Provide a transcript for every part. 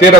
13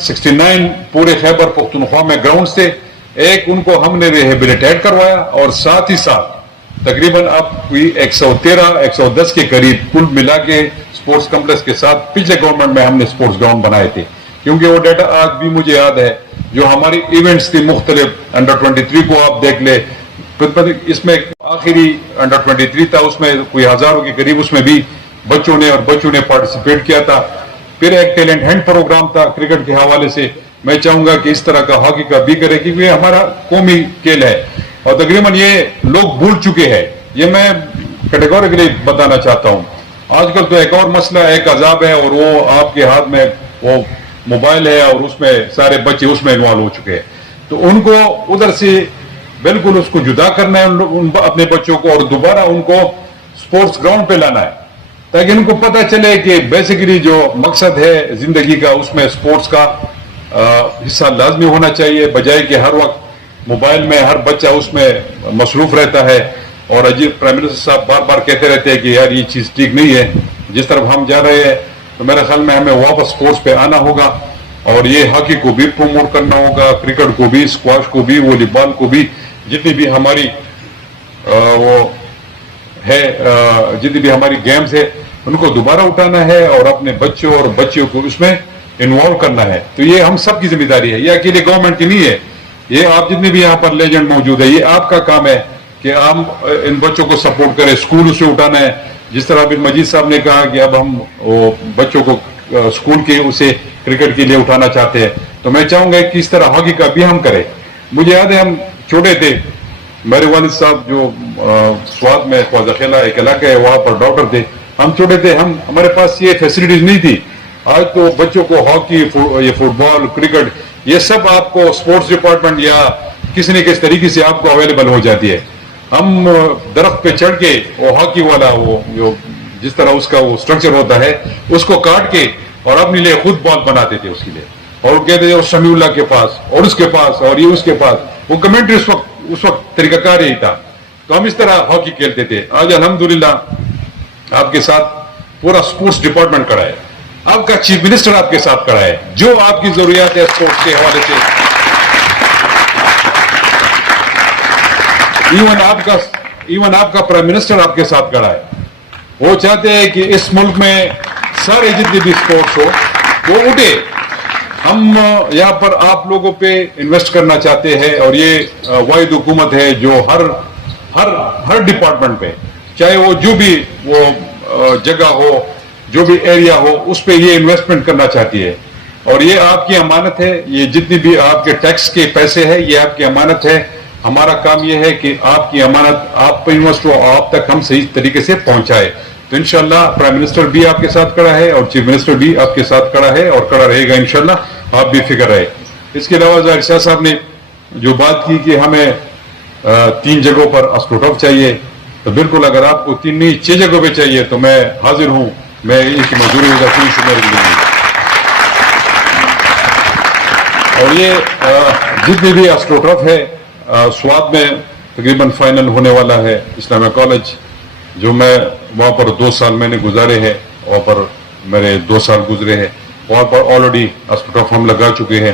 69 پورے خیبر پختونخوا میں گراؤنڈز تھے. ایک ان کو ہم نے ریہیبلیٹیٹ کروایا اور ساتھ ہی ساتھ تقریباً اب کوئی 113-110 کے قریب کل ملا کے اسپورٹس کمپلیکس کے ساتھ پچھلے گورنمنٹ میں ہم نے اسپورٹس گراؤنڈ بنائے تھے. کیونکہ وہ ڈیٹا آج بھی مجھے یاد ہے جو ہماری ایونٹس تھی مختلف انڈر 23 کو آپ دیکھ لیں, اس میں آخری انڈر 23 تھا, اس میں کوئی ہزاروں کے قریب اس میں بھی بچوں نے پارٹیسپیٹ کیا تھا. پھر ایک ٹیلنٹ ہنٹ پروگرام تھا کرکٹ کے حوالے سے. میں چاہوں گا کہ اس طرح کا ہاکی کا بھی کرے کیونکہ یہ ہمارا قومی کھیل ہے اور تقریباً یہ لوگ بھول چکے ہیں. یہ میں کیٹیگوریکلی بتانا چاہتا ہوں. آج کل تو ایک اور مسئلہ ایک عذاب ہے اور وہ آپ کے ہاتھ میں وہ موبائل ہے اور اس میں سارے بچے اس میں انوالو ہو چکے ہیں. تو ان کو ادھر سے بالکل اس کو جدا کرنا ہے اپنے بچوں کو, اور دوبارہ ان کو اسپورٹس گراؤنڈ پہ لانا ہے تاکہ ان کو پتہ چلے کہ بیسیکلی جو مقصد ہے زندگی کا اس میں اسپورٹس کا حصہ لازمی ہونا چاہیے, بجائے کہ ہر وقت موبائل میں ہر بچہ اس میں مصروف رہتا ہے. اور عجیب پرائم منسٹر صاحب بار بار کہتے رہتے ہیں کہ یار یہ چیز ٹھیک نہیں ہے. جس طرف ہم جا رہے ہیں تو میرے خیال میں ہمیں واپس اسپورٹس پہ آنا ہوگا اور یہ ہاکی کو بھی پروموٹ کرنا ہوگا, کرکٹ کو بھی, اسکواش کو بھی, والی بال کو بھی, جتنی بھی ہماری وہ ہے جتنی بھی ہماری گیمز ہے ان کو دوبارہ اٹھانا ہے اور اپنے بچوں اور بچیوں کو اس میں انوالو کرنا ہے. تو یہ ہم سب کی ذمہ داری ہے, یہ اکیلے گورنمنٹ کی نہیں ہے. یہ آپ جتنے بھی یہاں پر لیجنڈ موجود ہے یہ آپ کا کام ہے کہ ہم ان بچوں کو سپورٹ کریں, اسکول سے اٹھانا ہے. جس طرح بن مجید صاحب نے کہا کہ اب ہم بچوں کو اسکول کے اسے کرکٹ کے لیے اٹھانا چاہتے ہیں, تو میں چاہوں گا کہ اس طرح ہاکی کا بھی ہم کریں. مجھے یاد ہے ہم چھوٹے تھے, میرے والد صاحب جو سوات میں خواجہ ایک علاقہ ہے وہاں پر ڈاکٹر تھے. ہم چھوٹے تھے, ہمارے پاس یہ فیسلٹیز نہیں تھی. آج تو بچوں کو ہاکی, یہ فٹ بال, کرکٹ یہ سب آپ کو اسپورٹس ڈپارٹمنٹ یا کسی نہ کسی طریقے سے آپ کو اویلیبل ہو جاتی ہے. ہم درخت پہ چڑھ کے وہ ہاکی والا وہ جو جس طرح اس کا وہ اسٹرکچر ہوتا ہے اس کو کاٹ کے اور اپنے لیے خود بال بناتے تھے اس کے لیے, اور وہ کہتے تھے وہ سمیع اللہ کے پاس اور اس کے پاس اور یہ اس کے پاس. وہ کمنٹری اس وقت طریقہ کار یہی تھا. تو ہم اس طرح ہاکی کھیلتے تھے. آج الحمدللہ آپ کے ساتھ پورا اسپورٹس ڈپارٹمنٹ کھڑا ہے, آپ کا چیف منسٹر آپ کے ساتھ کھڑا ہے, جو آپ کی ضروریات ہے اسپورٹس کے حوالے سے. ایون آپ کا پرائم منسٹر آپ کے ساتھ کھڑا ہے. وہ چاہتے ہیں کہ اس ملک میں سارے جتنے بھی اسپورٹس ہو وہ اٹھے. ہم یہاں پر آپ لوگوں پہ انویسٹ کرنا چاہتے ہیں اور یہ واحد حکومت ہے جو ہر ڈپارٹمنٹ پہ, چاہے وہ جو بھی وہ جگہ ہو, جو بھی ایریا ہو, اس پہ یہ انویسٹمنٹ کرنا چاہتی ہے. اور یہ آپ کی امانت ہے. یہ جتنی بھی آپ کے ٹیکس کے پیسے ہیں یہ آپ کی امانت ہے. ہمارا کام یہ ہے کہ آپ کی امانت آپ پہ انویسٹ ہو, آپ تک ہم صحیح طریقے سے پہنچائے. تو انشاءاللہ پرائم منسٹر بھی آپ کے ساتھ کھڑا ہے اور چیف منسٹر بھی آپ کے ساتھ کھڑا ہے اور کھڑا رہے گا انشاءاللہ, آپ بھی فکر رہے. اس کے علاوہ ظاہر شاہ صاحب نے جو بات کی کہ ہمیں 3 جگہوں پر اسٹروٹف چاہیے, تو بالکل اگر آپ کو 3 نہیں 6 جگہوں پہ چاہیے تو میں حاضر ہوں. میں ان کی مزدوری ہوگا 3 شمار کے لیے. اور یہ جتنی بھی اسٹروٹف ہے سوات میں تقریباً فائنل ہونے والا ہے. اسلامیہ کالج جو میں وہاں پر 2 سال میں نے گزارے ہیں, وہاں پر میرے 2 سال گزرے ہیں. وہاں پر آلریڈی اسٹروٹف ہم لگا چکے ہیں.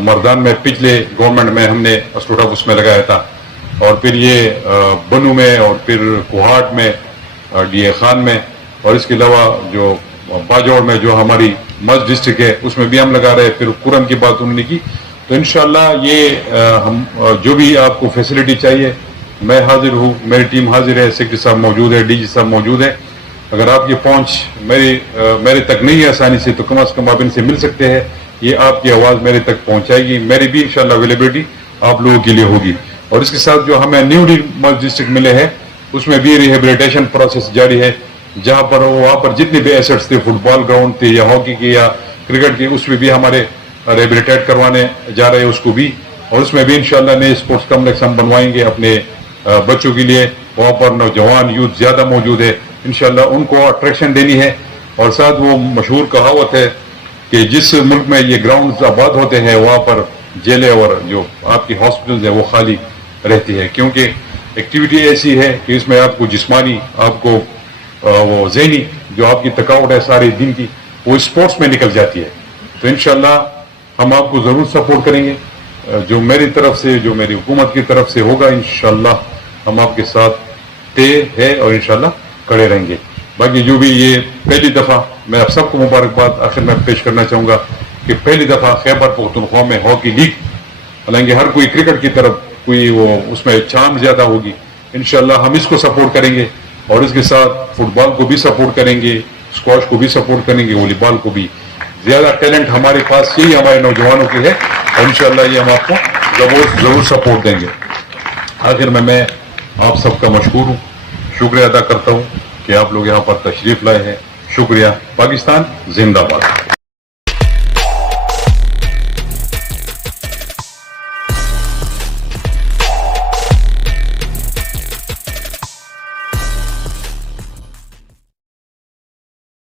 مردان میں پچھلے گورنمنٹ میں ہم نے اسٹروٹف اس میں لگایا تھا, اور پھر یہ بنو میں, اور پھر کوہاٹ میں, ڈی اے خان میں, اور اس کے علاوہ جو باجوڑ میں جو ہماری مز ڈسٹرکٹ ہے اس میں بھی ہم لگا رہے ہیں. پھر قرآن کی بات انہوں نے کی. تو انشاءاللہ یہ ہم جو بھی آپ کو فیسلٹی چاہیے میں حاضر ہوں, میری ٹیم حاضر ہے, سیکرٹری صاحب موجود ہے, ڈی جی صاحب موجود ہے. اگر آپ کی پہنچ میرے تک نہیں ہے آسانی سے تو کم از کم آپ ان سے مل سکتے ہیں. یہ آپ کی آواز میرے تک پہنچائے گی. میری بھی انشاءاللہ اویلیبلٹی آپ لوگوں کے لیے ہوگی. اور اس کے ساتھ جو ہمیں نیولی مز ڈسٹرکٹ ملے ہیں اس میں بھی ریہیبلیٹیشن پروسیس جاری ہے, جہاں پر وہاں پر جتنے بھی ایسٹس تھے, فٹ بال گراؤنڈ تھے یا ہاکی کے یا کرکٹ کے, اس میں بھی ہمارے ریہیبلیٹیٹ کروانے جا رہے ہیں اس کو بھی. اور اس میں بھی انشاءاللہ نئے اسپورٹس کمپلیکس ہم بنوائیں گے اپنے بچوں کے لیے. وہاں پر نوجوان یوتھ زیادہ موجود ہے, انشاءاللہ ان کو اٹریکشن دینی ہے. اور ساتھ وہ مشہور کہاوت ہے کہ جس ملک میں یہ گراؤنڈز آباد ہوتے ہیں وہاں پر جیلیں اور جو آپ کی ہاسپٹلز ہیں وہ خالی رہتی ہے, کیونکہ ایکٹیویٹی ایسی ہے کہ اس میں آپ کو جسمانی, آپ کو وہ ذہنی جو آپ کی تھکاوٹ ہے سارے دن کی وہ اسپورٹس میں نکل جاتی ہے. تو انشاءاللہ ہم آپ کو ضرور سپورٹ کریں گے. جو میری طرف سے، جو میری حکومت کی طرف سے ہوگا، انشاءاللہ ہم آپ کے ساتھ تھے، ہے اور انشاءاللہ کھڑے رہیں گے. باقی جو بھی یہ پہلی دفعہ، میں آپ سب کو مبارکباد آخر میں پیش کرنا چاہوں گا کہ پہلی دفعہ خیبر پختونخوا میں ہاکی لیگ، حالانکہ ہر کوئی کرکٹ کی طرف کوئی وہ اس میں چاند زیادہ ہوگی، انشاءاللہ ہم اس کو سپورٹ کریں گے اور اس کے ساتھ فٹ بال کو بھی سپورٹ کریں گے، اسکواش کو بھی سپورٹ کریں گے، والی بال کو بھی. زیادہ ٹیلنٹ ہمارے پاس یہی ہمارے نوجوانوں کی ہے اور انشاءاللہ یہ ہم آپ کو ضرور سپورٹ دیں گے. آخر میں آپ سب کا مشکور ہوں، شکریہ ادا کرتا ہوں کہ آپ لوگ یہاں پر تشریف لائے ہیں. شکریہ. پاکستان زندہ باد.